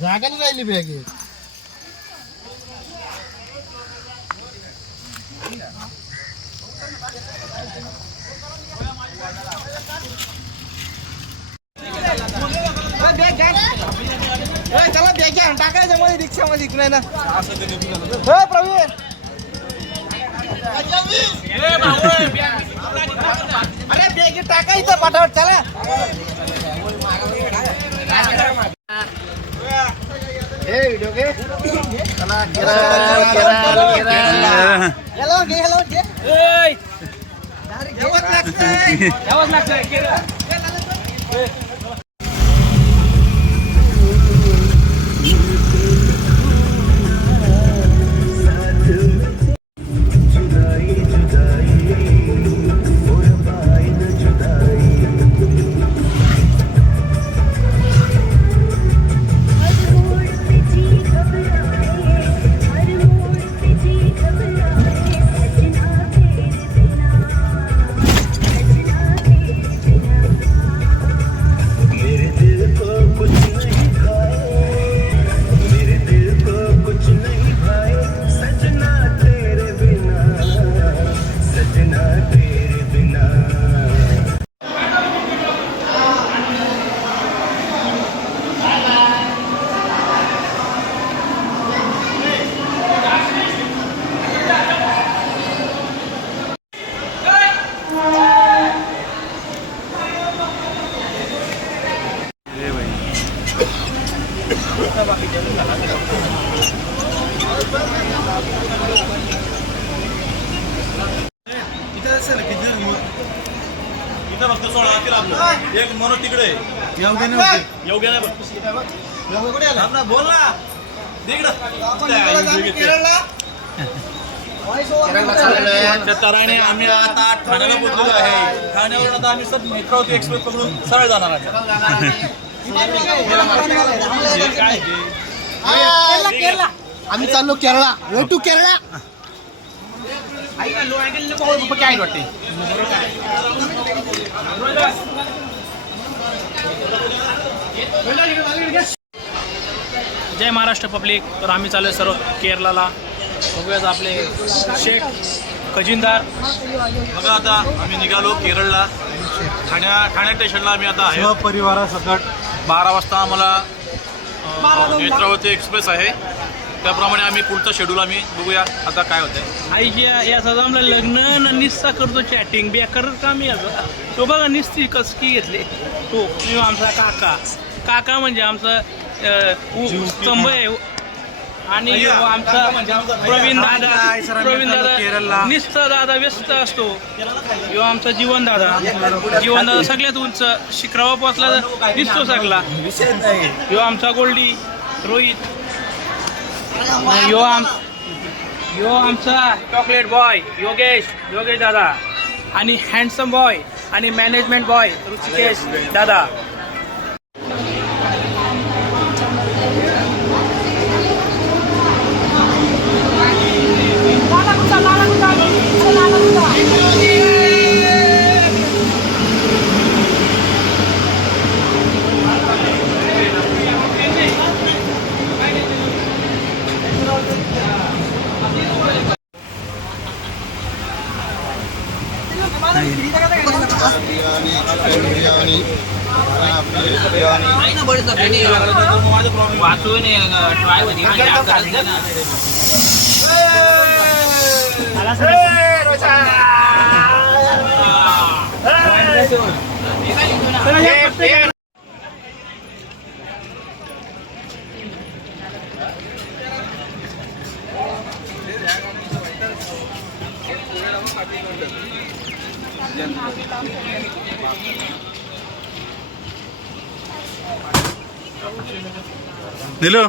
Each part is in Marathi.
जागा नाही राहिली बॅग. चला बॅग घ्या टाकायचं मध्ये रिक्षामध्ये इकडे ना. प्रवीण अरे बॅग टाकायचं पाठावर चला. व्हिडिओ घे चला. हॅलो घे हॅलो घे यावंच लागतंय. एक म्हणून तिकडे येऊ घ्या ना बोल ना तराने आम्ही आता ठाण्याला पोहोचलेलो आहे. ठाण्यावरून आता आम्ही सर नेत्रावती एक्सप्रेस पकडून सरळ जाणार आहे. आम्ही चाललो केरळा. Way to Kerala. जय महाराष्ट्र पब्लिक. तर आम्ही चालू सर्व केरळला. बघूयात आपले शेख खजिनदार. बघा आता आम्ही निघालो केरळला. ठाणे स्टेशनला आम्ही आता आहे परिवारासकट. 12 वाजता आम्हाला नेत्रावती एक्सप्रेस आहे. त्याप्रमाणे आम्ही पुढचं शेड्यूल आम्ही बघूया आता काय होतंय. आईची याचा आम्हाला लग्न निस्ता करतो चॅटिंग बेकार काम याचा. तो बघा निस्ती कसकी घेतले. तो आमचा काका म्हणजे आमचा स्तंभ आहे. आणि आमचा प्रवीण दादा निस्ता दादा व्यस्त असतो. यो आमचा जीवन दादा सगळ्यात उंच शिखरावर पोचला दिसतो सगळा. यो आमचा गोल्डी रोहित. यो आमचा चॉकलेट बॉय योगेश दादा. आणि हँडसम बॉय आणि मॅनेजमेंट बॉय ऋषिकेश दादा. दिलो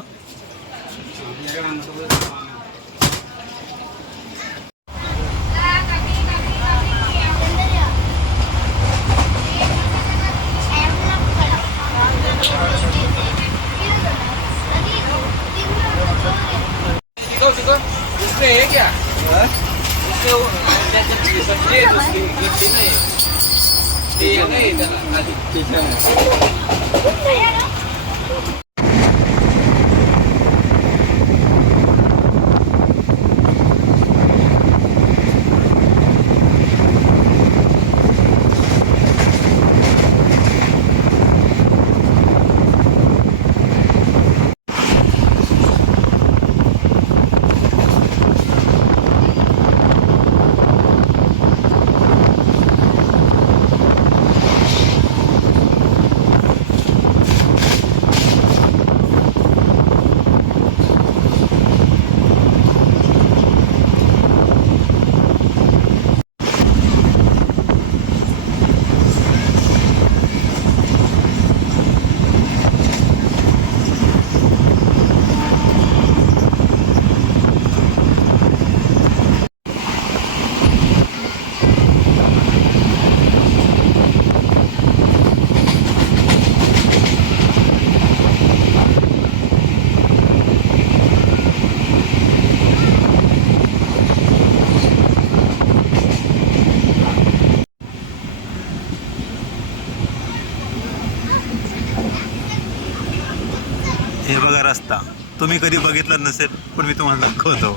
हे बघा रस्ता, तुम्ही कधी बघितला नसेल पण मी तुम्हाला दाखवतो.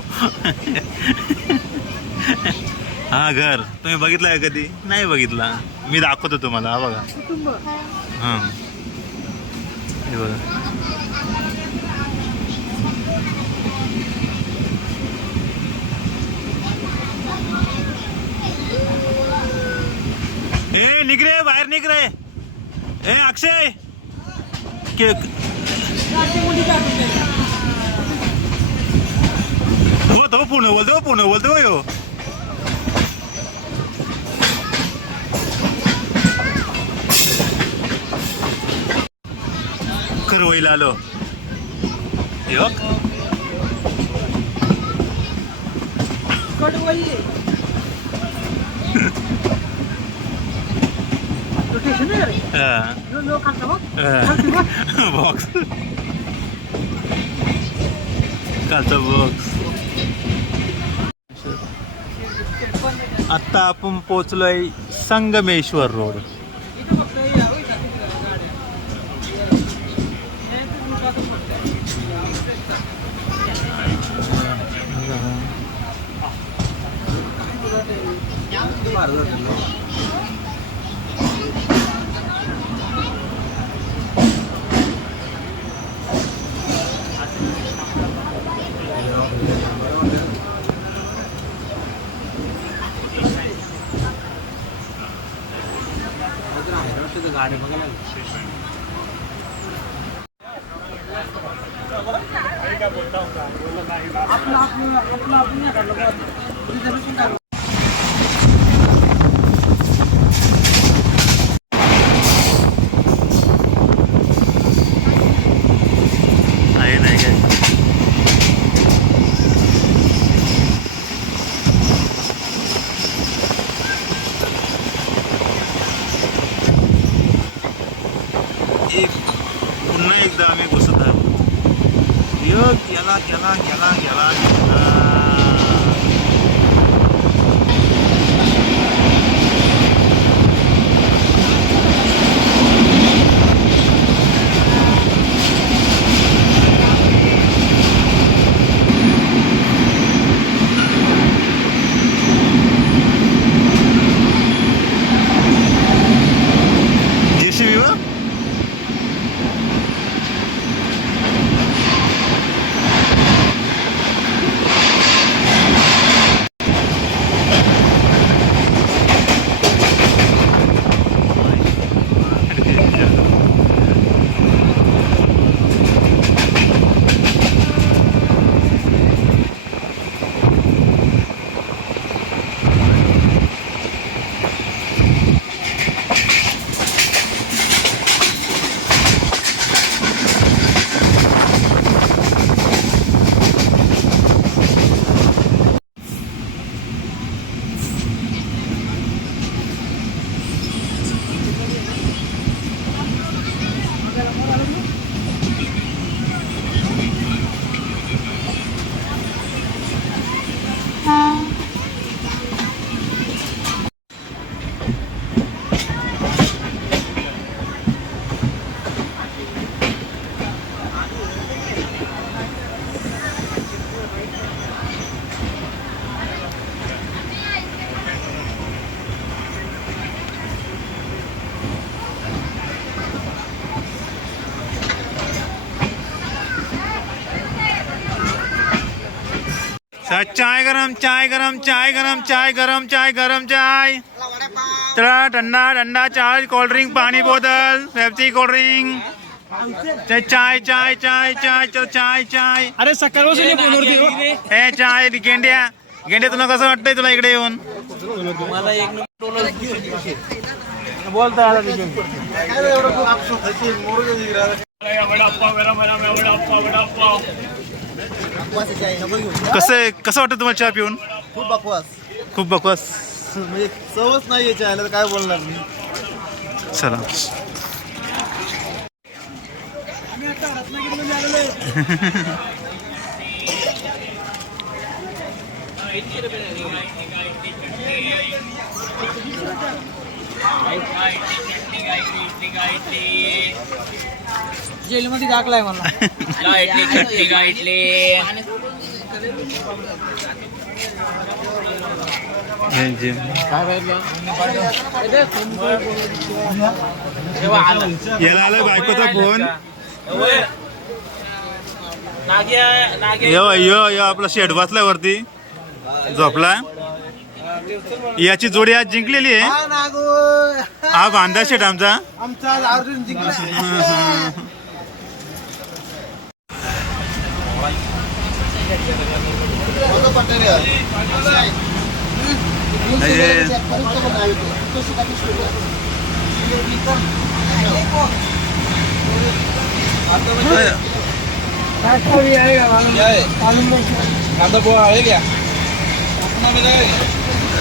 हा घर तुम्ही बघितला आहे कधी? नाही बघितला, मी दाखवतो तुम्हाला. हा बघा, हां हे बघा. ए निघ रे, बाहेर निघ रे. ए अक्षय हो पुणे बोलतो यो. करवईला आलो. बॉक्स कालचा बॉक्स. आता आपण पोचलोय संगमेश्वर रोड. गाडी बघायला आहे नाही काय. पुन्हा एकदा आम्ही घुसत आहोत. गेला गेला गेला गेला गेला. JCB वा चाय गरम चाय गरम चाय गरम चाय गरम चाय गरम चाय. चला ठंडा ठंडा चाय, कोल्ड ड्रिंक, पाणी बोतल, पेप्सी, कोल्ड ड्रिंक, चाय चाय चाय चाय चाय चल चाय चाय. अरे सकाळपासून फोनवरती ए चाय गेंड्या गेंड्या, तुला कसं वाटतंय तुला इकडे येऊन? मला एक कसं वाटतं तुम्हाला चहा पिऊन? खूप बकवास, खूप बकवास. म्हणजे चवच नाही याच्या आलं, काय बोलणार मी. चला जेलमध्ये टाकलाय मला. याला आलाय बायकोचा फोन. यो यो यो आपला शेट बसलाय वरती झोपला. याची जोडी आज जिंकलेली आहे. हा नागो. हा बांधा शेट आमचा. आमचा अर्जुन जिंकला.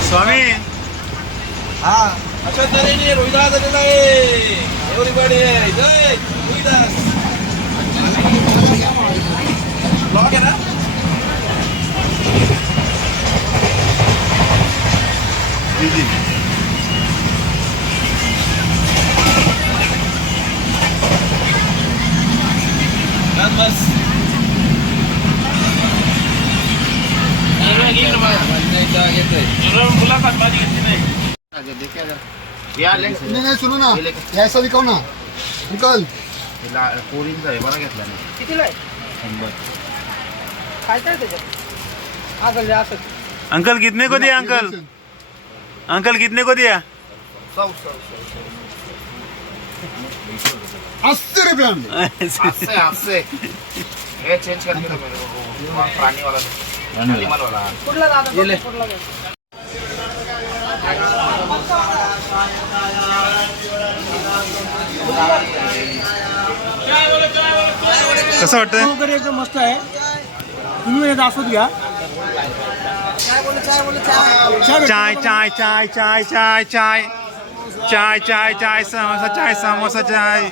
स्वामी हा अशा तऱ्हेने रोहिदास आलेला आहे. एव्हरीबॉडी जय रोहिदास. ब्लॉग आहे ना. बस मुलाखत माझी घेतली नाही. नहीं सुनो ना, ऐसा दिखाओ ना अंकल. पोरींचा आहे बरा घेतला नाही. कितीला आहे? काय काय त्याच्यात? असं असं. अंकल कितने को दिया अंकल? अंकल कितने को दिया? 80 रुपये में. आपसे हे चेंज करके दो मेरे को. प्राणी वाला एनिमल वाला. कुठला दादा? कुठला दादा? कसं वाटतंय? वगैरे एकदम मस्त आहे. तुम्ही एकदा आस्वाद घ्या. चाय चाय चाय चाय चाय चाय चाय चाय चाय समोसा चाय समोसा चाय.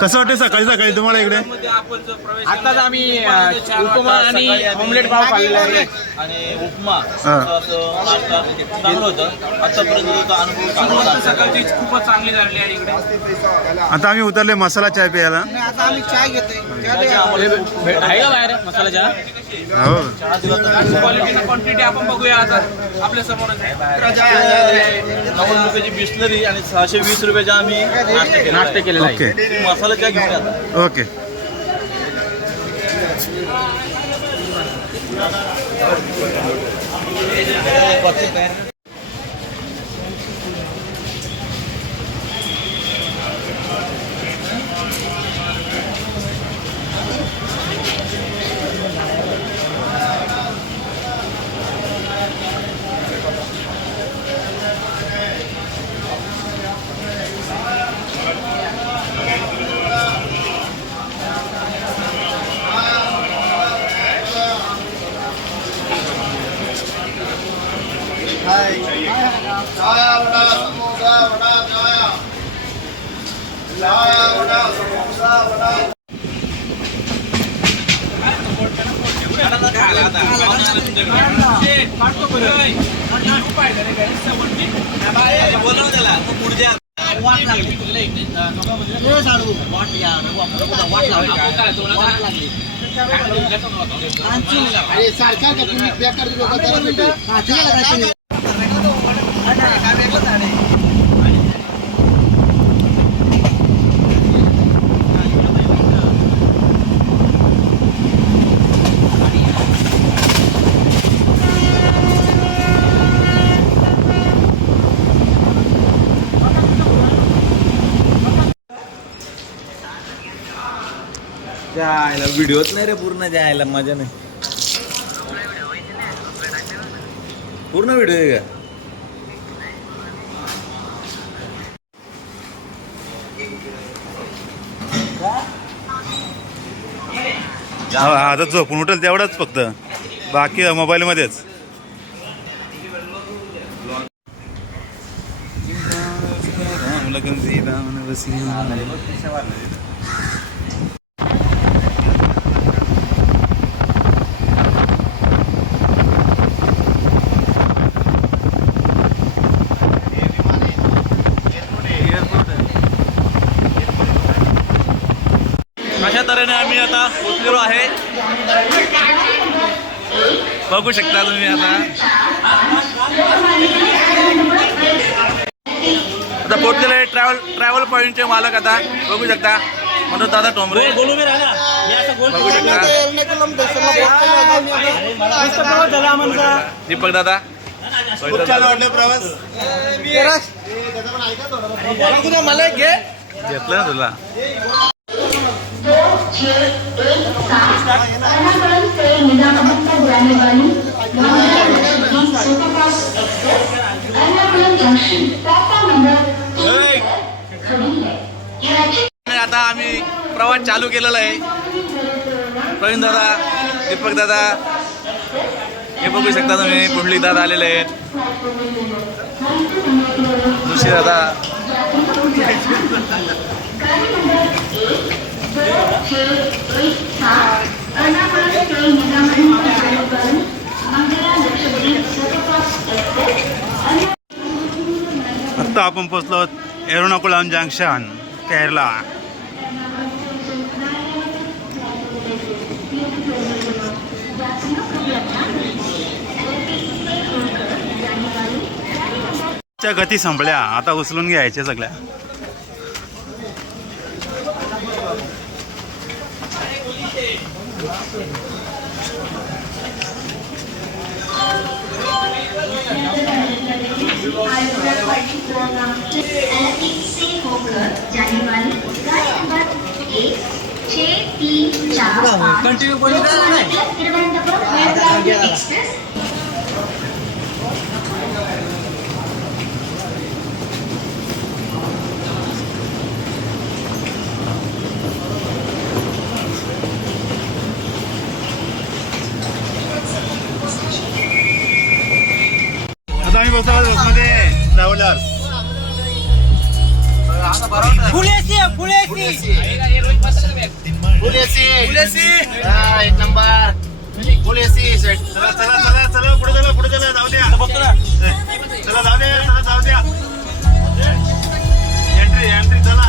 कसं वाटतं सकाळी सकाळी तुम्हाला इकडे? आताच आम्ही उपमा आणि ऑमलेट पाव खाल्लेला आहे. आणि उपमा हा. असं नाश्ता चांगलं होतं. आतापर्यंत अनुभव चांगला. सकाळची खूपच चांगली झाली आहे इकडे. आता आम्ही उतरले मसाला चाय प्यायला. आता आम्ही चाय घेतोय. आहे का बाहेर मसाला चहा? हो क्वालिटी क्वांटिटी आपण बघूया आता आपल्या समोरच आहे. 90 रुपयाची बिस्लरी आणि 620 रुपयाचा आम्ही नाश्ता केलेला आहे. ओके तुम्ही मसाला चहा घेऊन या आता. ओके. बोलव त्याला तो पुढच्या अरे सारखा का तुम्ही बेकार लोक. जायला व्हिडिओच नाही रे पूर्ण. जायला मजा नाही. पूर्ण व्हिडिओ आहे का? आता झोपून उठेल तेवढाच फक्त. बाकी मोबाईलमध्येच. अशा तऱ्हेने आम्ही आता पोचलेलो आहे. बघू शकता तुम्ही आता पोचलेले आहे ट्रॅव्हल पॉईंटचे मालक. आता बघू शकता म्हणून दादा ठोंबरे बघू शकता. दीपक दादा प्रवास मला एक घे. घेतलं ना तुला. आता आम्ही प्रवास चालू केलेला आहे. प्रवीण दादा, दीपक दादा हे बघू शकता तुम्ही. पुंडलिक दादा आलेले आहेत. जोशी दादा आत्ता आपण पोचलो एर्नाकुलम जंक्शन केरला. च्या गती संपल्या, आता उचलून घ्यायच्या सगळ्या. कंटिन्यू बोलू आता आम्ही बसलो बसमध्ये ट्रॅव्हलर्स. एक नंबर फुल एसी सेट. चला चला चला चला पुढे चला जाऊ द्या. चला जाऊ द्या. एंट्री चला.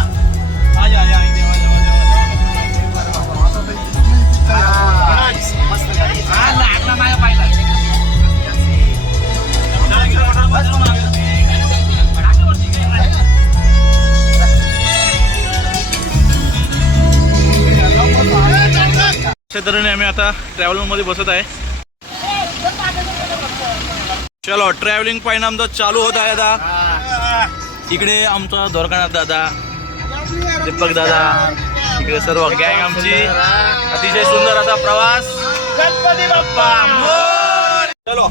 मस्त गाडी. लागला माझ्या पाहिला. अशा तऱ्हेने आम्ही आता ट्रॅव्हलमध्ये बसत आहे. चलो ट्रॅव्हलिंग पॉईंट आमचा चालू होत आहे. आता इकडे आमचा दोरकानाथ दादा, दीपक दादा, इकडे सर्व गँग आमची. अतिशय सुंदर असा प्रवास. गणपती बाप्पा मोरया. चलो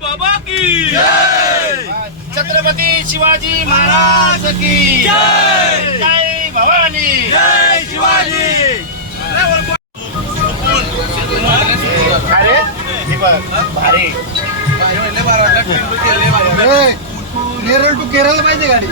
बाबा की छत्रपती शिवाजी महाराज की जय. जय भवानी. जय शिवाजी. अरे दीपक भारी. नेरळ टू केरळ पाहिजे गाडी.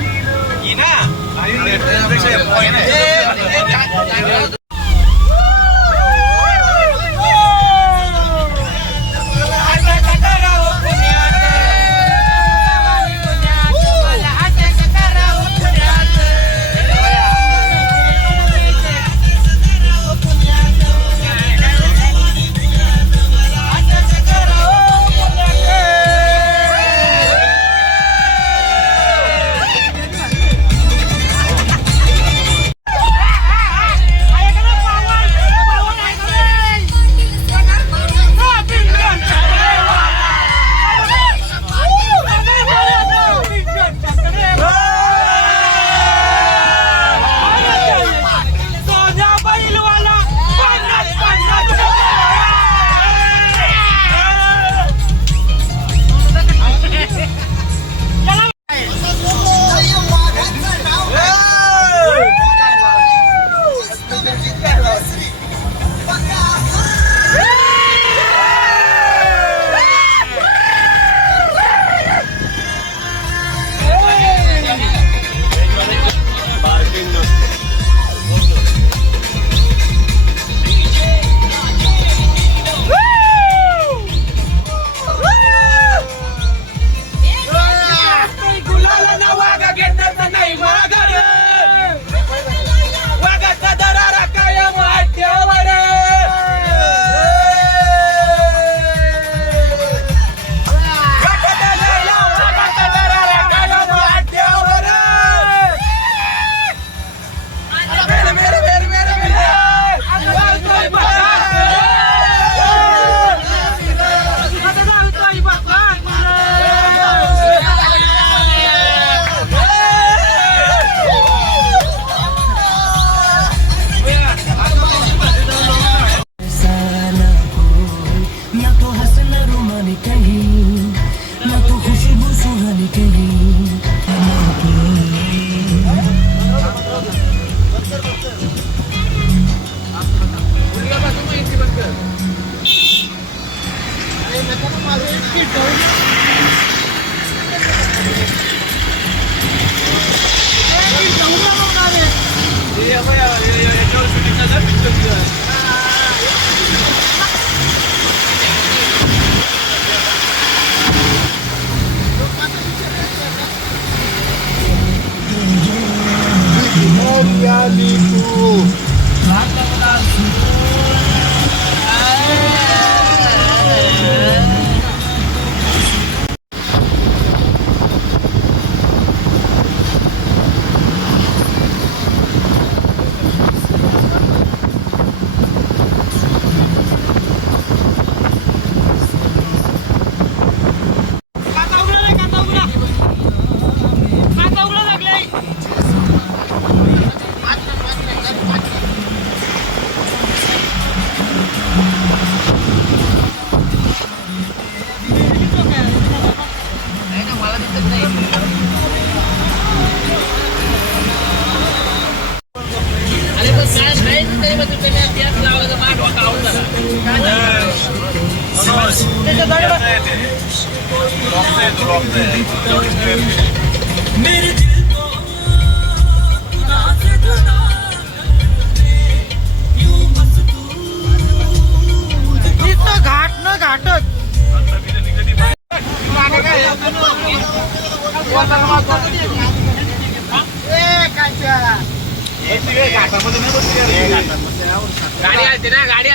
गाडी आलते ना गाडी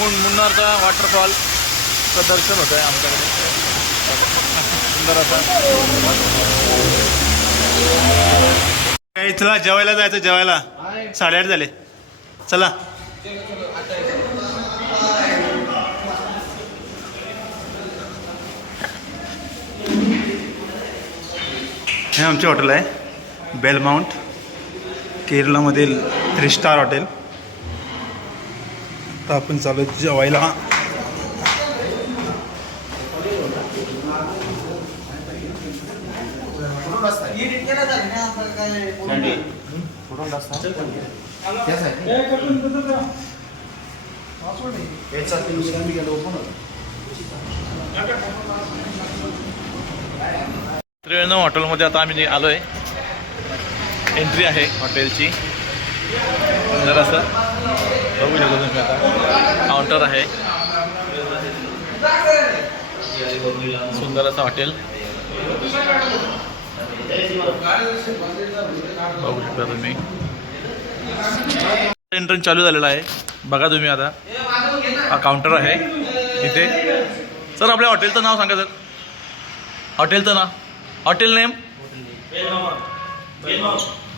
मुन्नारचा वॉटरफॉल दर्शन होत आहे आमच्याकडे सुंदर असं. चला जेवायला जायचं, जेवायला 8:30 झाले. चला हे आमचे हॉटेल आहे बेलमाउंट, केरळमधील 3 स्टार हॉटेल. तर आपण चालू जेवायला. त्रिवेणम हॉटेलमध्ये आता आम्ही आलोय. एंट्री आहे हॉटेलची. सुंदर असं बघू शकतो तुम्ही. आता काउंटर आहे. सुंदर असं हॉटेल बघू शकता तुम्ही. एंट्रन्स चालू झालेला आहे. बघा तुम्ही आता हा काउंटर आहे इथे. सर आपल्या हॉटेलचं नाव सांगा सर. हॉटेलचं नाव, हॉटेल नेम.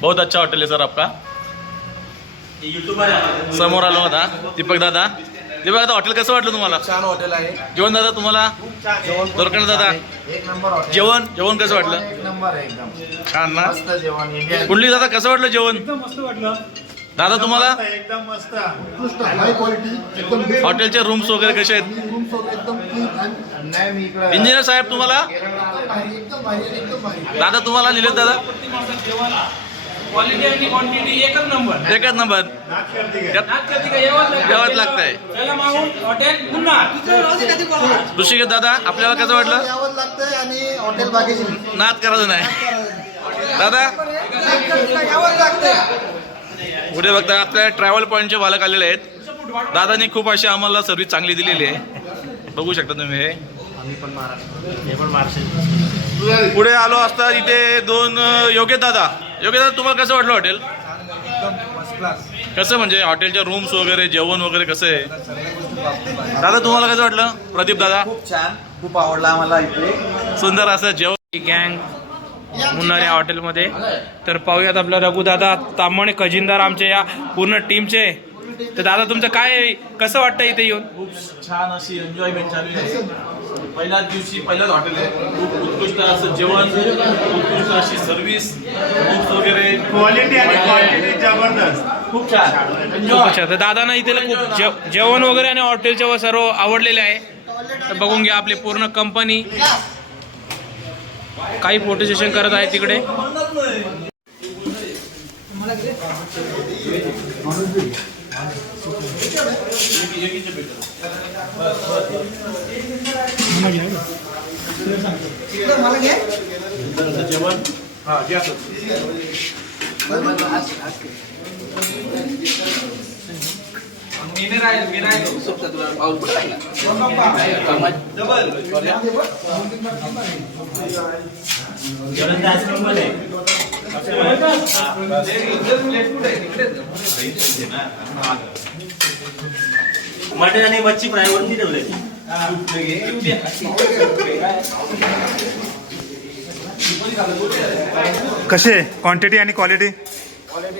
बहुत अच्छा हॉटेल है सर आपका. समोर आलो होता दीपक दादा. दीपक दादा हॉटेल कसं वाटलं तुम्हाला? छान हॉटेल आहे. जेवण दादा तुम्हाला? दोरकण दादा एक नंबर हॉटेल. जेवण कसं वाटलं? एक नंबर आहे एकदम छान ना. मस्त जेवण. इंडियन कुठली दादा कसं वाटलं जेवण? मस्त वाटलं दादा तुम्हाला? एकदम मस्त. हाय क्वालिटी एकदम हॉटेलचे रूम्स वगैरे कसे आहेत? रूम्स वगैरे एकदम क्लीन आणि नाही मी इकडे इंजिनियर साहेब तुम्हाला? भारी एकदम भारी. दादा तुम्हाला निलेश दादा? क्वालिटी आणि क्वांटिटी एकच नंबर. एकच नंबर. यावंच लागतंय. हॉटेल पुन्हा ऋषिकेश दादा आपल्याला कसं वाटलं? यावं लागतंय आणि हॉटेल बागेची नाद करायचं नाही. दादा यावं लागतंय. पुढे बघता आपल्या ट्रॅव्हल पॉईंटचे मालक आलेले आहेत. दादानी खूप अशी आम्हाला सर्व्हिस चांगली दिलेली आहे. बघू शकता तुम्ही. हे पुढे आलो असता इथे 2 योगेश दादा. योगेश दादा तुम्हाला कसं वाटलं हॉटेल? कसं म्हणजे हॉटेलच्या रूम्स वगैरे जेवण वगैरे कसं आहे? दादा तुम्हाला कसं वाटलं? प्रदीप दादा? खूप छान, खूप आवडला आम्हाला इथे. सुंदर असं जेवण. गँग मुन्नार या हॉटेलमध्ये. तर पाहूयात आपला रघुदादा तामणे खजिनदार आमच्या या पूर्ण टीमचे. तर दादा तुमचं काय कसं वाटतं इथे येऊन? खूप छान अशी एन्जॉयमेंट झाली आहे. पहिल्याच दिवशी पहिल्याच हॉटेल आहे. खूप उत्कृष्ट असं जेवण, उत्कृष्ट अशी सर्व्हिस, बुक्स वगैरे, क्वालिटी आणि क्वांटिटी जबरदस्त. खूप छान खूप एन्जॉय. अच्छा. तर दादांना इथे खूप जेवण वगैरे आणि हॉटेलचे सर्व आवडलेले आहे. तर बघून घ्या आपली पूर्ण कंपनी. काही फोटो सेशन करत आहे तिकडे. मला घे. जेवण मटन आणि मच्छी फ्राय वरती ठेवले. कसे क्वांटिटी आणि क्वालिटी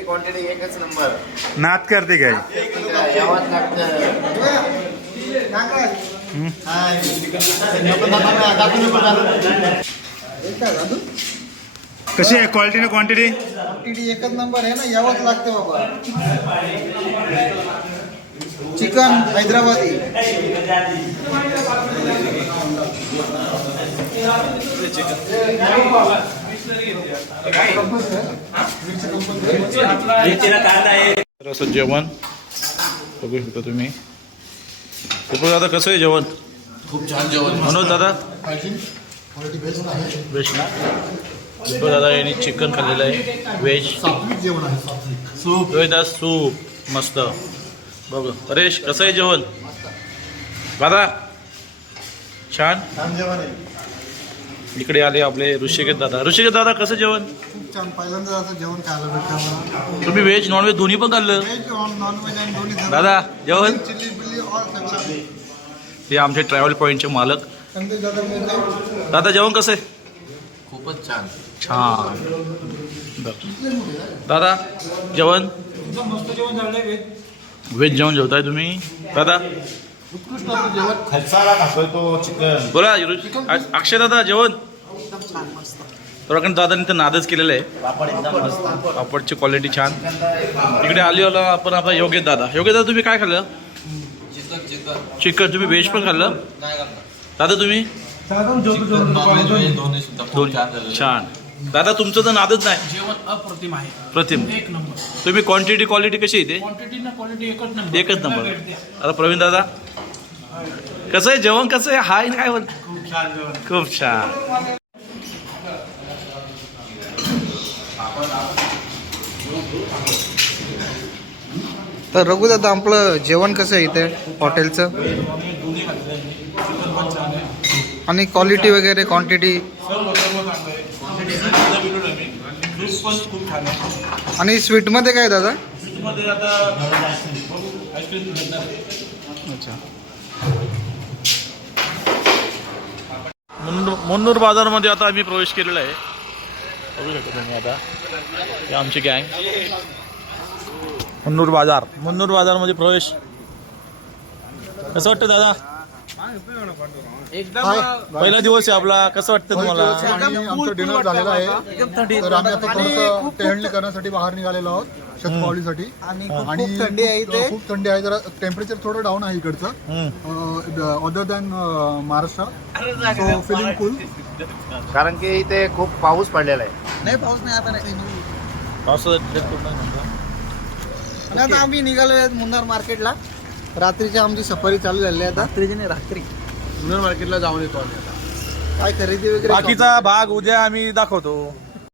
क्वांटिटी एकच नंबर. नाद करते काय? यावंच लागतं. कशी आहे क्वालिटी आणि क्वांटिटी? क्वांटिटी एकच नंबर आहे ना, यावंच लागते बाबा. चिकन हैदराबादी. तर असं जेवण बघू शकता तुम्ही. दादा कसं आहे जेवण? खूप छान जेवण. मनोज दादा व्हेज ना? दादा यांनी चिकन खाल्लेलं आहे व्हेज. जेवण आहे. सूप सूप मस्त. बघ हरेश कसं आहे जेवण? दादा छान. जेवण आहे. इकडे आले आपले ऋषिकेश दादा. ऋषिकेश दादा कसं जेवण? खूप छान. पहिल्यांदा असं जेवण खायला भेटतं मला. तुम्ही व्हेज नॉनव्हेज दोन्ही पण खाल्लं? व्हेज नॉनव्हेज आणि दोन्ही. दादा जेवण? चिल्ली बिल्ली ऑल सगळं. हे आमचे ट्रॅव्हल पॉईंटचे मालक. संदेश दादा मिळते. दादा जेवण कसं आहे? खूपच छान. छान. दादा जेवण? व्हेज जेवण जेवताय तुम्ही? दादा उत्कृष्ट असं जेवण. खलसाला खातोय तो चिकन. बोला अक्षय दादा जेवण? कारण दादाने तर नादच केलेलं आहे. पापड एकदम मस्त. पापडची क्वालिटी छान. इकडे आली आपण आता योगेश दादा. योगेश दादा तुम्ही काय खाल्लं? चिकन. तुम्ही व्हेज पण खाल्लं? दादा तुम्ही? दोन्ही छान. दादा तुमचं तर नादच नाही. जेवण अप्रतिम आहे. प्रतिम. एक नंबर. तुम्ही क्वांटिटी क्वालिटी कशी इथे? क्वांटिटी ना क्वालिटी एकच नंबर. एकच नंबर. आता प्रवीण दादा कसं आहे जेवण? कसं आहे? हाय काय बोल? खूप छान. तर रघुदादा आपलं जेवण कसं आहे इथे हॉटेलचं? आणि क्वालिटी वगैरे क्वांटिटी आणि स्वीटमध्ये काय दादा? अच्छा. मुन्नूर बाजारमध्ये आता आम्ही प्रवेश केलेला आहे. बघू शकता तुम्ही आता हे आमची गँग. मुन्नूर बाजारमध्ये प्रवेश. कसं वाटतं दादा? एकदम पहिला दिवस आहे आपला. कसं वाटतं तुम्हाला? आणि आमचं डिनर झालेलं आहे. तर आम्ही आता थोडंसं टेहळणी करण्यासाठी बाहेर निघालेलो आहोत शतपावलीसाठी. आणि आणि खूप थंडी आहे इथे. खूप थंडी आहे. जरा टेम्परेचर थोडं डाऊन आहे इकडचं other than Maharashtra. So feeling cool. कारण की इथे खूप पाऊस पडलेला आहे. नाही पाऊस नाही आता नाही. पावसाळ्यात आता आम्ही निघालो आहेत मुन्नार मार्केटला. रात्रीची आमची सफारी चालू झाली आहे आता. रात्री मुन्नार मार्केटला जाऊन येतो आम्ही आता. काय खरेदी वगैरे बाकीचा भाग उद्या आम्ही दाखवतो.